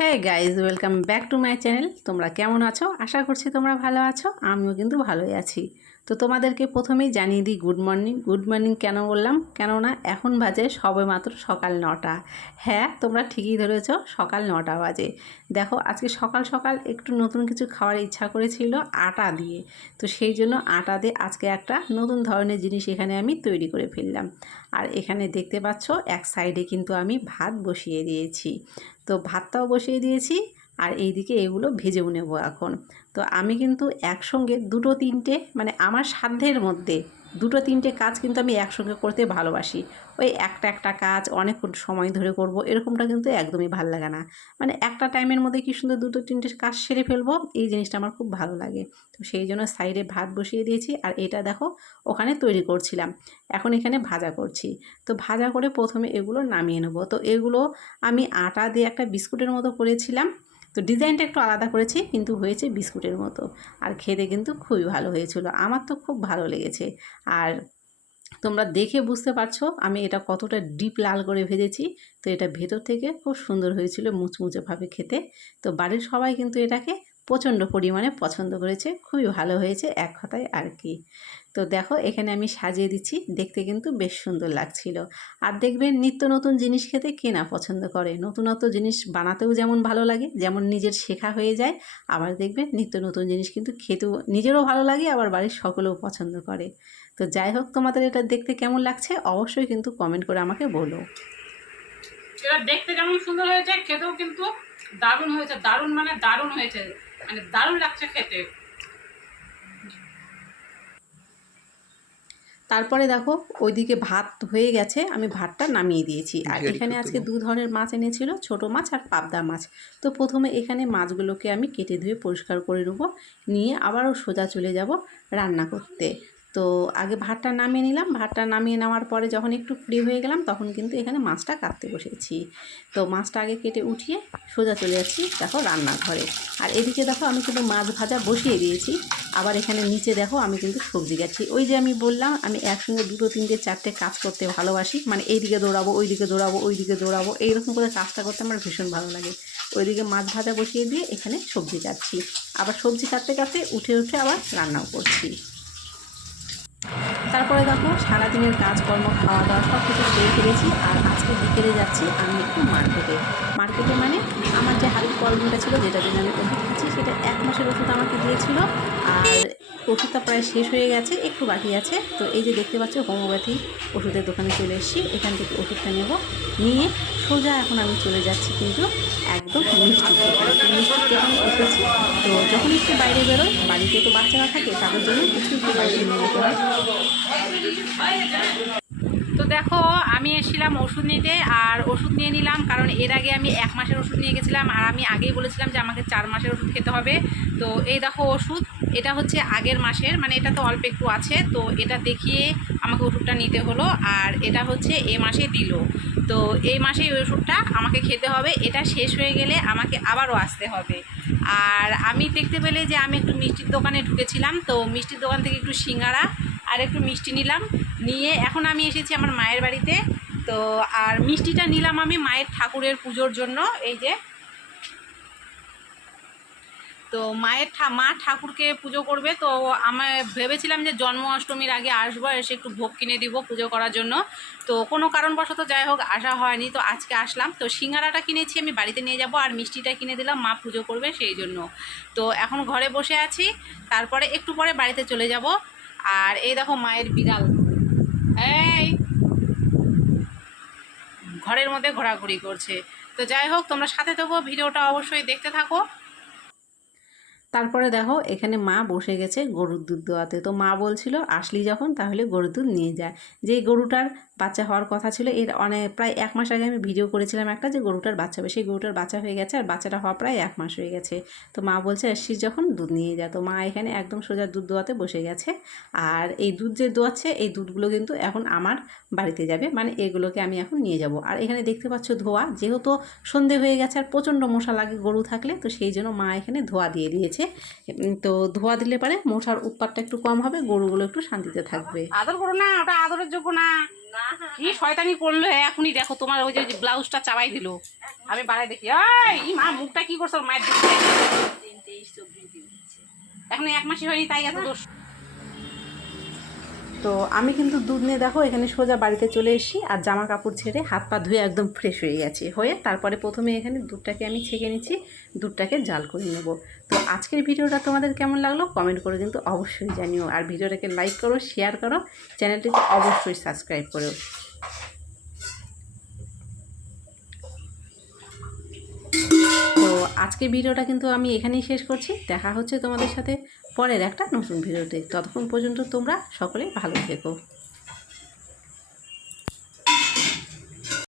Hey guys, welcome back to my channel. তোমরা কেমন আছো? আশা করছি তোমরা ভালো আছো। আমিও কিন্তু ভালোই আছি। তো তোমাদেরকে প্রথমেই জানিয়ে দিই গুড মর্নিং। গুড মর্নিং কেন বললাম? কেননা এখন বাজে সবেমাত্র সকাল 9টা। হ্যাঁ, তোমরা ঠিকই ধরেছ, সকাল 9টা বাজে। দেখো, আজকে সকাল সকাল একটু নতুন কিছু খাওয়ার ইচ্ছা করেছিল আটা দিয়ে। তো সেই জন্য আটা দিয়ে আজকে একটা নতুন ধরনের জিনিস এখানে আমি তৈরি করে ফেললাম। আর এখানে দেখতে পাচ্ছ এক সাইডে কিন্তু আমি ভাত বসিয়ে দিয়েছি। তো ভাতটাও বসিয়ে দিয়েছি আর এইদিকে এগুলো ভেজেও নেব এখন। তো আমি কিন্তু একসঙ্গে দুটো তিনটে মানে আমার সাধ্যের মধ্যে দুটো তিনটে কাজ কিন্তু আমি একসঙ্গে করতে ভালোবাসি। ওই একটা একটা কাজ অনেক সময় ধরে করব এরকমটা কিন্তু একদমই ভালো লাগে না। মানে একটা টাইমের মধ্যে কি সুন্দর দুটো তিনটে কাজ সেরে ফেলবো, এই জিনিসটা আমার খুব ভালো লাগে। তো সেই জন্য সাইডে ভাত বসিয়ে দিয়েছি আর এটা দেখো ওখানে তৈরি করছিলাম, এখন এখানে ভাজা করছি। তো ভাজা করে প্রথমে এগুলো নামিয়ে নেবো। তো এগুলো আমি আটা দিয়ে একটা বিস্কুটের মতো করেছিলাম। তো ডিজাইনটা একটু আলাদা করেছি কিন্তু হয়েছে বিস্কুটের মতো। আর খেতে কিন্তু খুবই ভালো হয়েছিল, আমার তো খুব ভালো লেগেছে। আর তোমরা দেখে বুঝতে পারছো আমি এটা কতটা ডিপ লাল করে ভেজেছি। তো এটা ভেতর থেকে খুব সুন্দর হয়েছিল, মুচমুচেভাবে খেতে। তো বাড়ির সবাই কিন্তু এটাকে প্রচণ্ড পরিমাণে পছন্দ করেছে, খুবই ভালো হয়েছে এক কথায় আর কি। তো দেখো এখানে আমি সাজিয়ে দিচ্ছি, দেখতে কিন্তু বেশ সুন্দর লাগছিল। আর দেখবেন নিত্য নতুন জিনিস খেতে কে না পছন্দ করে, নতুনত্ব জিনিস বানাতেও যেমন ভালো লাগে, যেমন নিজের শেখা হয়ে যায়। আবার দেখবেন নিত্য নতুন জিনিস কিন্তু খেতেও নিজেরও ভালো লাগে, আবার বাড়ির সকলেও পছন্দ করে। তো যাই হোক, তোমাদের এটা দেখতে কেমন লাগছে অবশ্যই কিন্তু কমেন্ট করে আমাকে বলো। এটা দেখতে যেমন সুন্দর হয়েছে, খেতেও কিন্তু দারুণ হয়েছে। দারুণ মানে দারুণ হয়েছে, মানে দারুণ লাগছে খেতে। তারপরে দেখো ওইদিকে ভাত হয়ে গেছে, আমি ভাতটা নামিয়ে দিয়েছি। আর এখানে আজকে দু ধরনের মাছ এনেছিল, ছোট মাছ আর পাবদা মাছ। তো প্রথমে এখানে মাছগুলোকে আমি কেটে ধুয়ে পরিষ্কার করে নেবো, নিয়ে আবারও সোজা চলে যাব রান্না করতে। তো আগে ভাতটা নামিয়ে নিলাম, ভাতটা নামিয়ে নেওয়ার পরে যখন একটু ফ্রি হয়ে গেলাম তখন কিন্তু এখানে মাছটা কাটতে বসেছি। তো মাছটা আগে কেটে উঠিয়ে সোজা চলে যাচ্ছি দেখো রান্নাঘরে। আর এদিকে দেখো আমি কিন্তু মাছ ভাজা বসিয়ে দিয়েছি। আবার এখানে নিচে দেখো আমি কিন্তু সবজি কাটছি। ওই যে আমি বললাম আমি একসঙ্গে দুটো তিনটে চারটে কাজ করতে ভালোবাসি, মানে এইদিকে দৌড়াবো ওইদিকে দৌড়াবো ওইদিকে দৌড়াবো, এইরকম করে কাজটা করতে আমার ভীষণ ভালো লাগে। ওইদিকে মাছ ভাজা বসিয়ে দিয়ে এখানে সবজি কাটছি, আবার সবজি কাটতে কাটতে উঠে উঠে আবার রান্নাও করছি। তারপরে দেখো সারাদিনের কাজকর্ম খাওয়া দাওয়া সব কিছু সেরে ফেলেছি। আর আজকে বিকেলে যাচ্ছি আমি একটু মার্কেটে। মার্কেটে মানে আমার যে হাতের প্রবলেমটা ছিল, যেটার জন্য আমি ওষুধ খাচ্ছি, সেটা 1 মাসের ওষুধ আমাকে দিয়েছিল। আর ওষুধটা প্রায় শেষ হয়ে গেছে, একটু বাকি আছে। তো এই যে দেখতে পাচ্ছ হোমিওপ্যাথি ওষুধের দোকানে চলে এসেছি, এখান থেকে ওষুধটা নেব। নিয়ে সোজা এখন আমি চলে যাচ্ছি কিন্তু একদম মিষ্টির দোকানে। তো মিষ্টির দোকানে এসেছি। তো যখন একটু বাইরে বেরোয়, বাড়িতে তো বাচ্চারা থাকে, তাদের জন্য একটু বাইরে নিয়ে যেতে হয়। তো দেখো আমি এসেছিলাম ওষুধ নিতে, আর ওষুধ নিয়ে নিলাম কারণ এর আগে আমি 1 মাসের ওষুধ নিয়ে গেছিলাম, আর আমি আগেই বলেছিলাম যে আমাকে 4 মাসের ওষুধ খেতে হবে। তো এই দেখো ওষুধ, এটা হচ্ছে আগের মাসের, মানে এটা তো অল্প একটু আছে, তো এটা দেখিয়ে আমাকে ওষুধটা নিতে হলো। আর এটা হচ্ছে এ মাসে দিল, তো এই মাসেই ওষুধটা আমাকে খেতে হবে। এটা শেষ হয়ে গেলে আমাকে আবারও আসতে হবে। আর আমি দেখতে পেলে যে আমি একটু মিষ্টির দোকানে ঢুকেছিলাম, তো মিষ্টির দোকান থেকে একটু সিঙ্গারা আর একটু মিষ্টি নিলাম। নিয়ে এখন আমি এসেছি আমার মায়ের বাড়িতে। তো আর মিষ্টিটা নিলাম আমি মায়ের ঠাকুরের পুজোর জন্য। এই যে, তো মা ঠাকুরকে পুজো করবে, তো আমি ভেবেছিলাম যে জন্মাষ্টমীর আগে আসবো, এসে একটু ভোগ কিনে দিব পুজো করার জন্য। তো কোনো কারণবশত যাই হোক আসা হয়নি, তো আজকে আসলাম। তো সিঙ্গারাটা কিনেছি আমি বাড়িতে নিয়ে যাব, আর মিষ্টিটা কিনে দিলাম মা পুজো করবে সেই জন্য। তো এখন ঘরে বসে আছি, তারপরে একটু পরে বাড়িতে চলে যাব। আর এই দেখো মায়ের বিড়াল, এই ঘরের মধ্যে ঘোরাঘুরি করছে। তো যাই হোক, তোমরা সাথে থাকো, ভিডিওটা অবশ্যই দেখতে থাকো। তারপরে দেখো এখানে মা বসে গেছে গরুর দুধ দোয়াতে। তো মা বলছিল আসলি যখন তাহলে গরুর দুধ নিয়ে যায়। যেই গরুটার বাচ্চা হওয়ার কথা ছিল, এর প্রায় 1 মাস আগে আমি ভিডিও করেছিলাম একটা, যে গরুটার বাচ্চা হবে, সেই গরুটার বাচ্চা হয়ে গেছে আর বাচ্চাটা হওয়া প্রায় 1 মাস হয়ে গেছে। তো মা বলছে আসছিস যখন দুধ নিয়ে যা। তো মা এখানে একদম সোজা দুধ দোয়াতে বসে গেছে। আর এই দুধ যে দোয়াচ্ছে এই দুধগুলো কিন্তু এখন আমার বাড়িতে যাবে, মানে এগুলোকে আমি এখন নিয়ে যাব। আর এখানে দেখতে পাচ্ছ ধোয়া, যেহেতু সন্ধে হয়ে গেছে আর প্রচণ্ড মশা লাগে গরু থাকলে, তো সেই জন্য মা এখানে ধোয়া দিয়ে দিয়েছে। তো ধোয়া দিলে পারে মশার উৎপাতটা একটু কম হবে, গরুগুলো একটু শান্তিতে থাকবে। আদর করো না, ওটা আদরের যোগ্য না। কি শয়তানি করলো এখনই, দেখো তোমার ওই যে ব্লাউজটা চাবাই দিল। আমি বাড়াই দেখি, এই মা মুখটা কি করছো মায়ের দিকে, এখন 1 মাসই হয়নি তাই এত দোষ। তো আমি কিন্তু দুধ নিয়ে দেখো এখানে সোজা বাড়িতে চলে এসেছি, আর জামা কাপড় ছেড়ে হাত পা ধুয়ে একদম ফ্রেশ হয়ে গেছে। হয়ে তারপরে প্রথমে এখানে দুধটাকে আমি ছেঁকে নিচ্ছি, দুধটাকে জাল করে নেব। তো আজকের ভিডিওটা তোমাদের কেমন লাগলো কমেন্ট করে কিন্তু অবশ্যই জানিও, আর ভিডিওটাকে লাইক করো, শেয়ার করো, চ্যানেলটিকে অবশ্যই সাবস্ক্রাইব করো। তো আজকের ভিডিওটা কিন্তু আমি এখানেই শেষ করছি। দেখা হচ্ছে তোমাদের সাথে পরের একটা নতুন ভিডিওতে। ততক্ষণ পর্যন্ত তোমরা সকলেই ভালো থেকো।